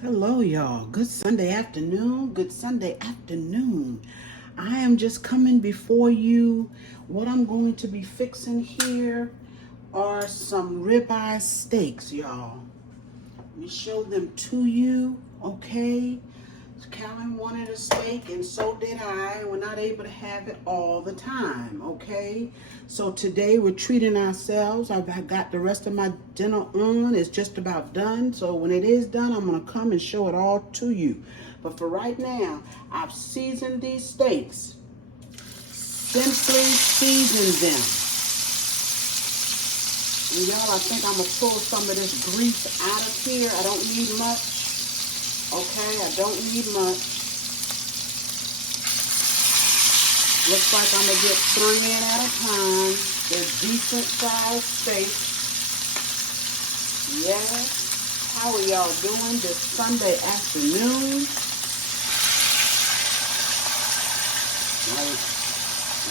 Hello, y'all. Good Sunday afternoon. Good Sunday afternoon. I am just coming before you. What I'm going to be fixing here are some ribeye steaks, y'all. Let me show them to you, okay? Callan wanted a steak, and so did I. We're not able to have it all the time, okay? So today we're treating ourselves. I've got the rest of my dinner on. It's just about done. So when it is done, I'm going to come and show it all to you. But for right now, I've seasoned these steaks. Simply seasoned them. And y'all, I think I'm going to pull some of this grease out of here. I don't need much. Okay, I don't need much. Looks like I'm going to get 3 in at a time. They're decent sized steaks. Yes. How are y'all doing this Sunday afternoon? Right.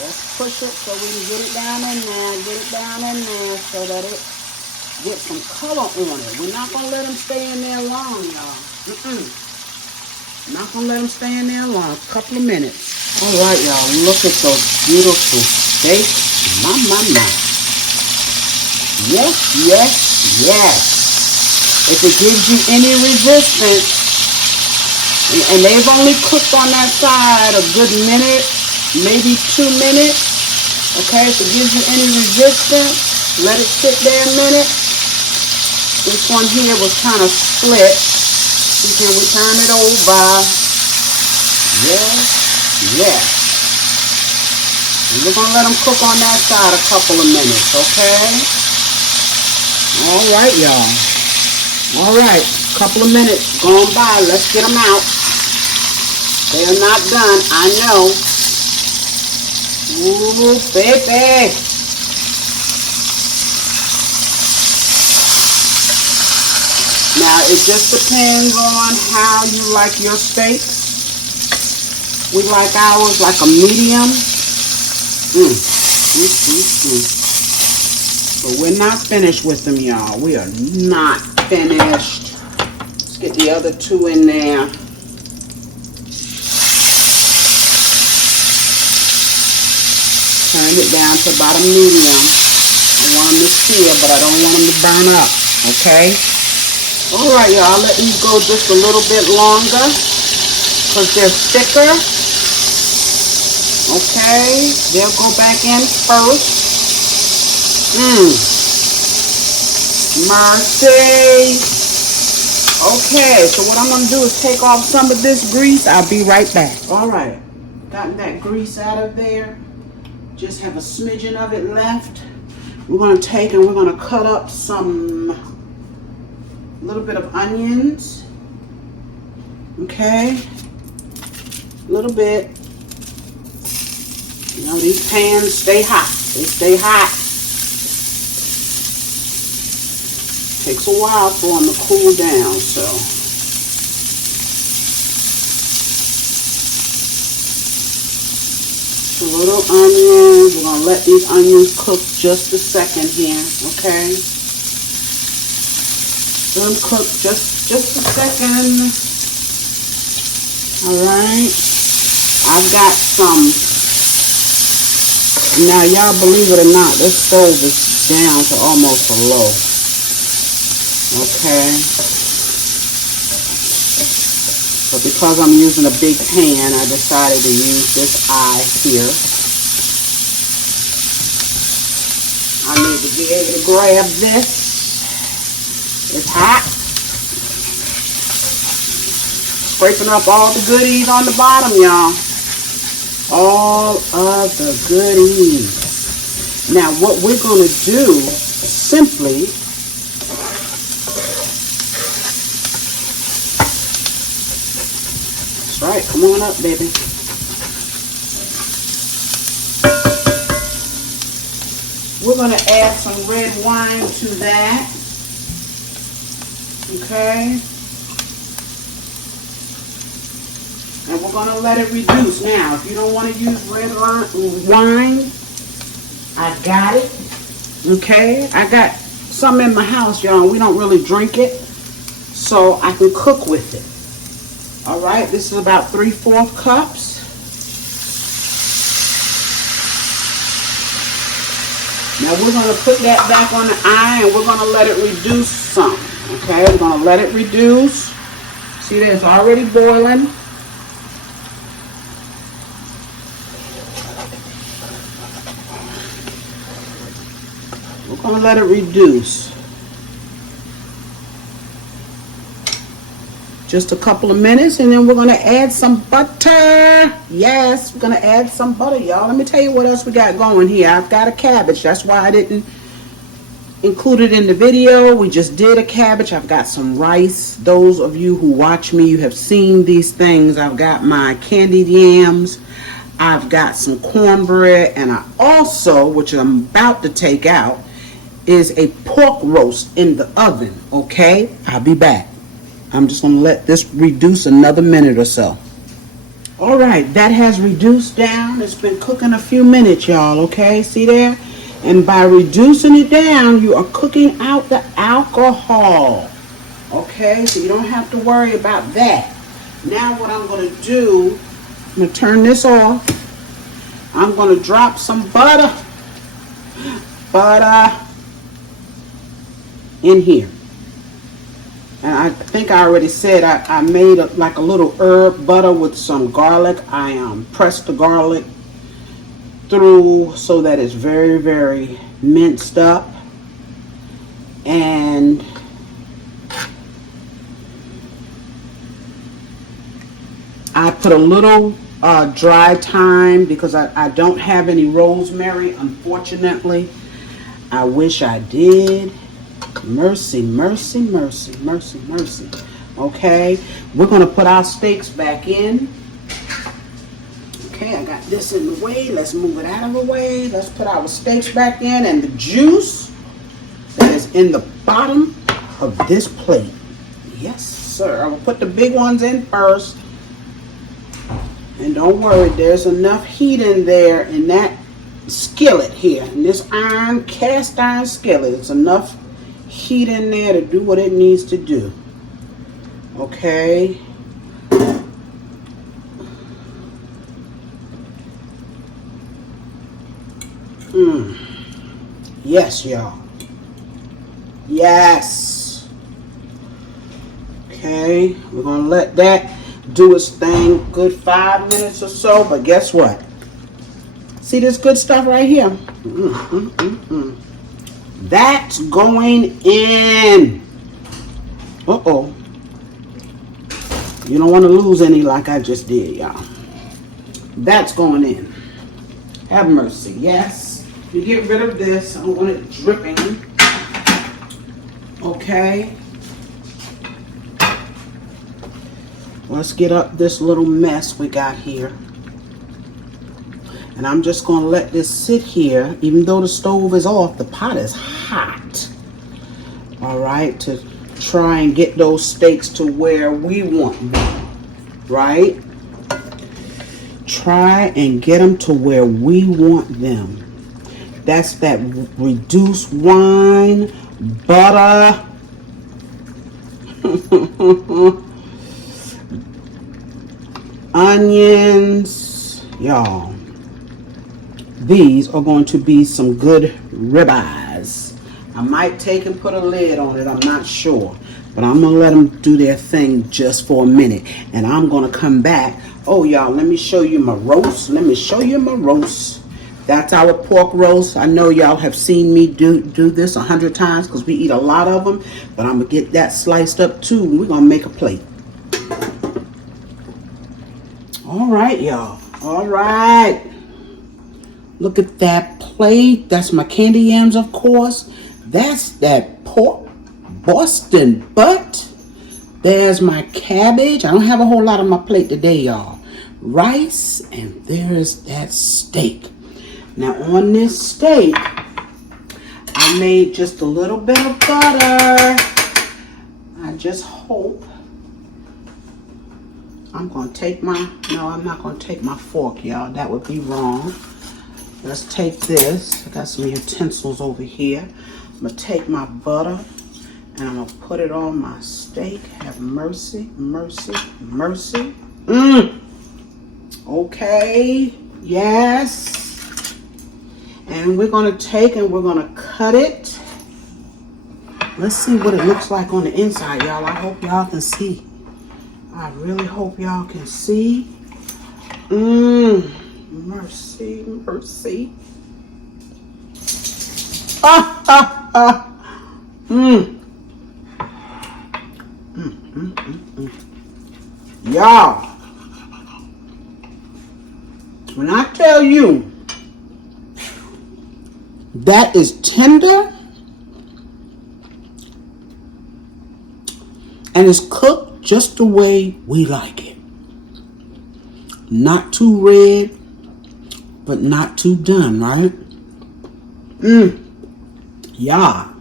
Let's push it so we can get it down in there. Get it down in there so that it gets some color on it. We're not going to let them stay in there long, y'all. Not gonna let them stay in there long. A couple of minutes. All right, y'all. Look at those beautiful steaks. My. Yes, yes, yes. If it gives you any resistance, and they've only cooked on that side a good minute, maybe 2 minutes. Okay, if it gives you any resistance, let it sit there a minute. This one here was kind of split. Can we turn it over? Yes, yes. And we're going to let them cook on that side a couple of minutes, okay? All right, y'all. All right, couple of minutes gone by. Let's get them out. They are not done, I know. Ooh, baby. Now, it just depends on how you like your steaks. We like ours like a medium. But we're not finished with them, y'all. We are not finished. Let's get the other 2 in there. Turn it down to about a medium. I want them to sear, but I don't want them to burn up, okay? All right, y'all, let these go just a little bit longer because they're thicker. Okay, they'll go back in first. Mercy. Okay, so what I'm going to do is take off some of this grease. I'll be right back. All right, gotten that grease out of there. Just have a smidgen of it left. We're going to take and we're going to cut up some little bit of onions, okay, a little bit. You know, these pans stay hot. They stay hot. Takes a while for them to cool down, so. A little onions. We're going to let these onions cook just a second here, okay? Let them cook just a second. All right. I've got some. Now, y'all believe it or not, this stove is down to almost a low. Okay. But because I'm using a big pan, I decided to use this eye here. I need to be able to grab this. It's hot. Scraping up all the goodies on the bottom, y'all. All of the goodies. Now, what we're going to do, simply, that's right, come on up, baby. We're going to add some red wine to that. Okay, and we're going to let it reduce. Now, if you don't want to use red wine, I got it. Okay, I got some in my house, y'all. We don't really drink it, so I can cook with it. All right, this is about 3/4 cups. Now we're going to put that back on the iron and we're going to let it reduce some. Okay, we're going to let it reduce. See that it's already boiling. We're going to let it reduce. Just a couple of minutes, and then we're going to add some butter. Yes, we're going to add some butter, y'all. Let me tell you what else we got going here. I've got a cabbage. That's why I didn't include it in the video. We just did a cabbage. I've got some rice. Those of you who watch me, you have seen these things. I've got my candied yams. I've got some cornbread, and I also, which I'm about to take out, is a pork roast in the oven. Okay, I'll be back. I'm just going to let this reduce another minute or so. All right, that has reduced down. It's been cooking a few minutes, y'all, okay? See there? And by reducing it down, you are cooking out the alcohol, okay? So you don't have to worry about that. Now what I'm going to do, I'm going to turn this off. I'm going to drop some butter in here. And I think I already said I made like a little herb butter with some garlic. I pressed the garlic through so that it's very, very minced up. And I put a little dry thyme because I don't have any rosemary, unfortunately. I wish I did. Mercy, mercy, mercy, mercy, mercy. Okay, we're going to put our steaks back in. Okay, I got this in the way. Let's move it out of the way. Let's put our steaks back in, and the juice that is in the bottom of this plate. Yes, sir. I will put the big ones in first. And don't worry, there's enough heat in there in that skillet here. In this cast iron skillet, it's enough heat in there to do what it needs to do. Okay. Yes, y'all. Yes. Okay, we're gonna let that do its thing good 5 minutes or so, but guess what? See this good stuff right here? That's going in. Uh-oh. You don't want to lose any like I just did, y'all. That's going in. Have mercy. Yes. You get rid of this. I don't want it dripping. Okay. Let's get up this little mess we got here. And I'm just going to let this sit here. Even though the stove is off, the pot is hot. All right, to try and get those steaks to where we want them. Right? Try and get them to where we want them. That's that reduced wine, butter, onions, y'all. These are going to be some good ribeyes. I might take and put a lid on it. I'm not sure. But I'm going to let them do their thing just for a minute. And I'm going to come back. Oh, y'all, let me show you my roast. Let me show you my roast. That's our pork roast. I know y'all have seen me do this 100 times because we eat a lot of them. But I'm going to get that sliced up too. And we're going to make a plate. All right, y'all. All right. Look at that plate. That's my candy yams, of course. That's that pork Boston butt. There's my cabbage. I don't have a whole lot on my plate today, y'all. Rice, and there's that steak. Now, on this steak, I made just a little bit of butter. I just hope. I'm going to take my, no, I'm not going to take my fork, y'all. That would be wrong. Let's take this. I got some utensils over here. I'm going to take my butter And I'm going to put it on my steak. Have mercy, mercy, mercy. Okay. Yes. And we're going to take and we're going to cut it. Let's see what it looks like on the inside, y'all. I hope y'all can see. I really hope y'all can see. Mercy, mercy. Y'all, when I tell you that is tender and it's cooked just the way we like it. Not too red, but not too done, right? Yeah.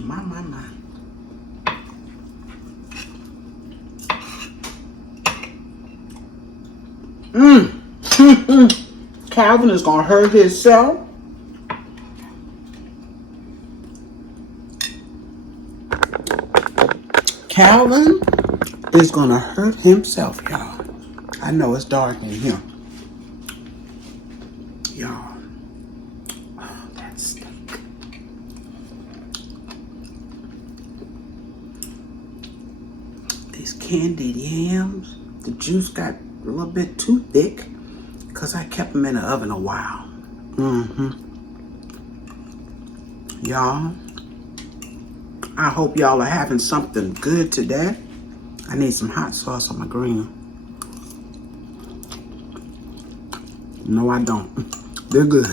My. Calvin is gonna hurt himself. Calvin is gonna hurt himself, y'all. I know it's dark in here. Y'all. Oh, that steak. These candied yams. The juice got a little bit too thick because I kept them in the oven a while. Y'all. I hope y'all are having something good today. I need some hot sauce on my green. No, I don't. They're good.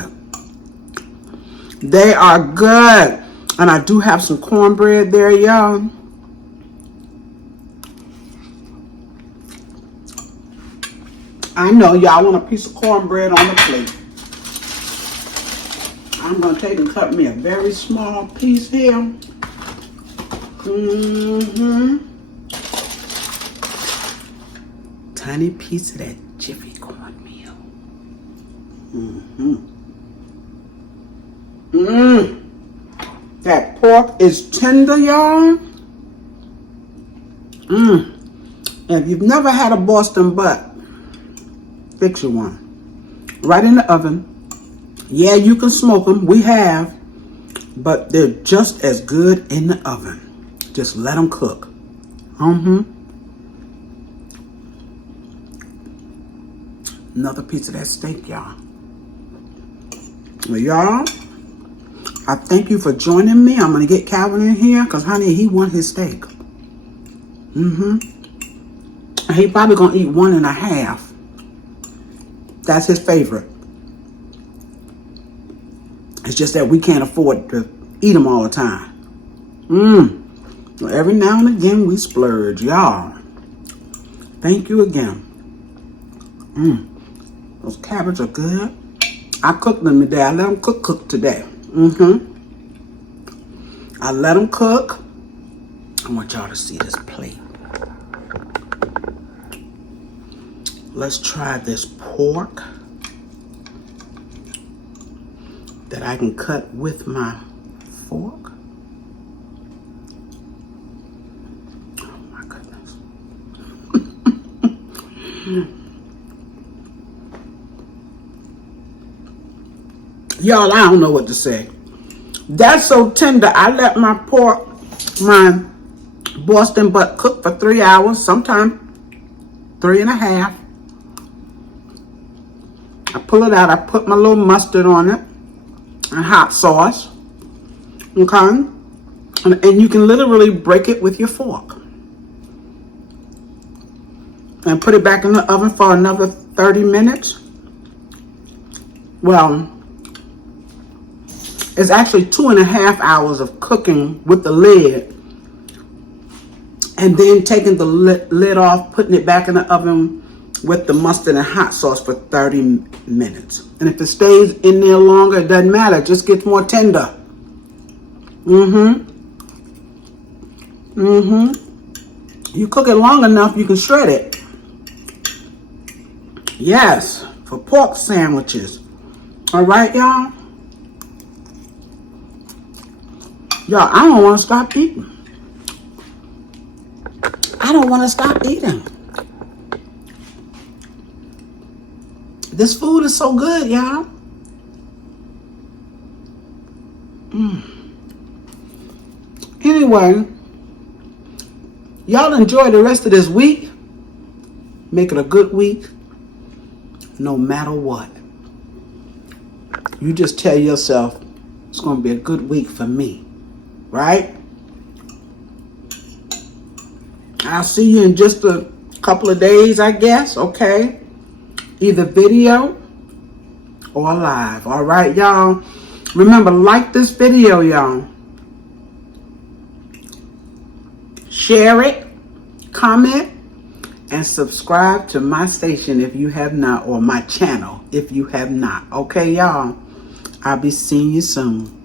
They are good. And I do have some cornbread there, y'all. I know y'all want a piece of cornbread on the plate. I'm going to take and cut me a very small piece here. Tiny piece of that Jiffy cornmeal. That pork is tender, y'all. If you've never had a Boston butt, fix you one. Right in the oven. Yeah, you can smoke them. We have. But they're just as good in the oven. Just let them cook. Another piece of that steak, y'all. Well, y'all, I thank you for joining me. I'm going to get Calvin in here because, honey, he wants his steak. He probably going to eat 1.5. That's his favorite. It's just that we can't afford to eat them all the time. Every now and again, we splurge, y'all. Thank you again. Those cabbage are good. I cooked them today. I let them cook today. I let them cook. I want y'all to see this plate. Let's try this pork that I can cut with my fork. Oh my goodness. Y'all, I don't know what to say. That's so tender. I let my pork, my Boston butt cook for 3 hours, sometimes 3.5. I pull it out. I put my little mustard on it and hot sauce. Okay? And you can literally break it with your fork. And put it back in the oven for another 30 minutes. Well, it's actually 2.5 hours of cooking with the lid. And then taking the lid off, putting it back in the oven with the mustard and hot sauce for 30 minutes. And if it stays in there longer, it doesn't matter. It just gets more tender. You cook it long enough, you can shred it. Yes, for pork sandwiches. All right, y'all? Y'all, I don't want to stop eating. I don't want to stop eating. This food is so good, y'all. Anyway, y'all enjoy the rest of this week. Make it a good week, no matter what. You just tell yourself, it's going to be a good week for me, right? I'll see you in just a couple of days, I guess, okay? Either video or live, all right, y'all? Remember, like this video, y'all. Share it, comment, and subscribe to my station if you have not, or my channel if you have not. Okay, y'all? I'll be seeing you soon.